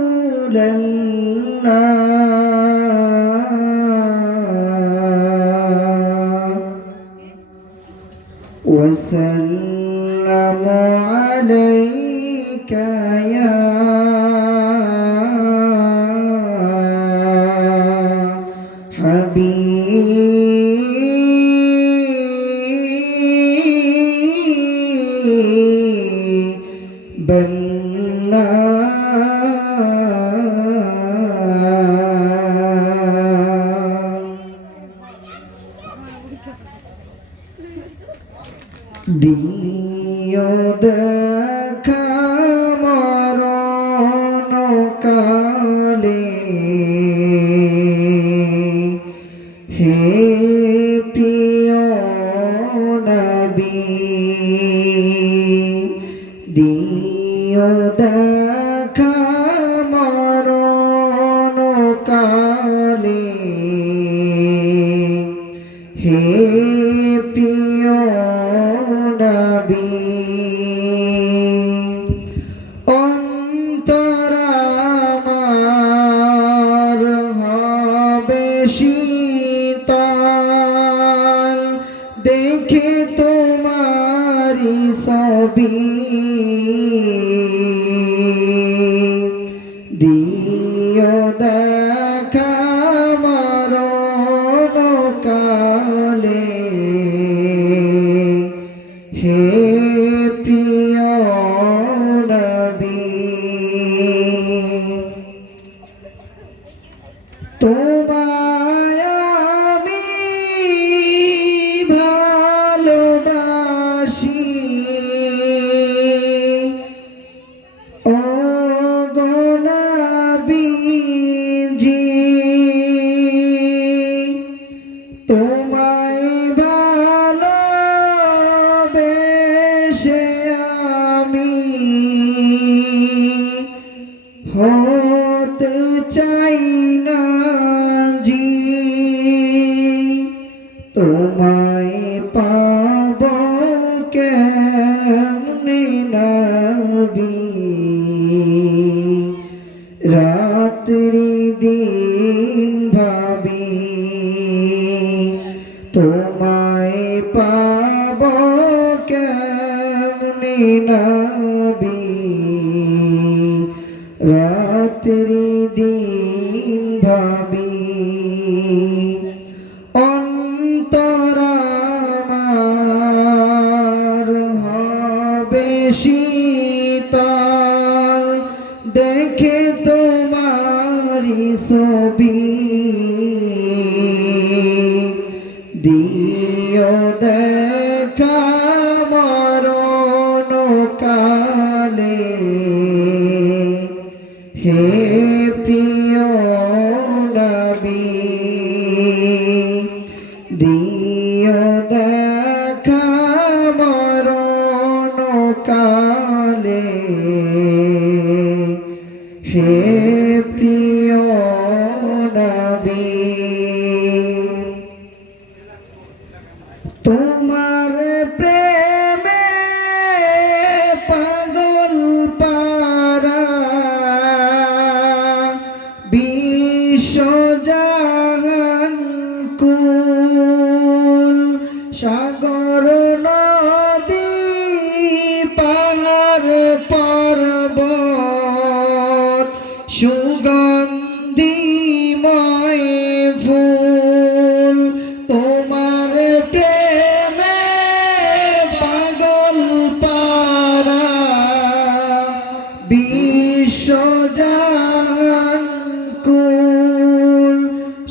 رسول الله وسلم عليك يا হাবি দিও দেখা মরণ কালে। হে পাব কেমনে নবী রাত্রি তোমায় রাত্রি দিন ভাবি দেখে তোমারি ছবি। দিও দেখা মরণ কালে বিশ্বজাহান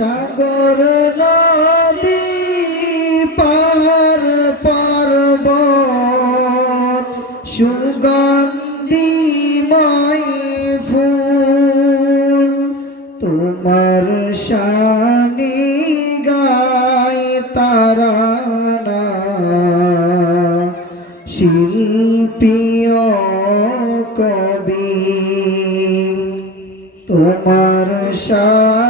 সাগর নদী পাহাড় পর্বত সুগন্ধিময় ফুল। তোমার শানি গায় তারানা শিল্পীয় কবি তোমার শানে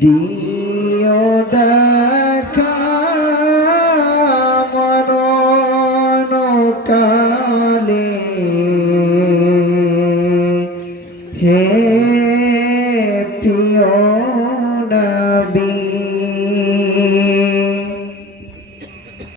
দিও মরণ কালে হে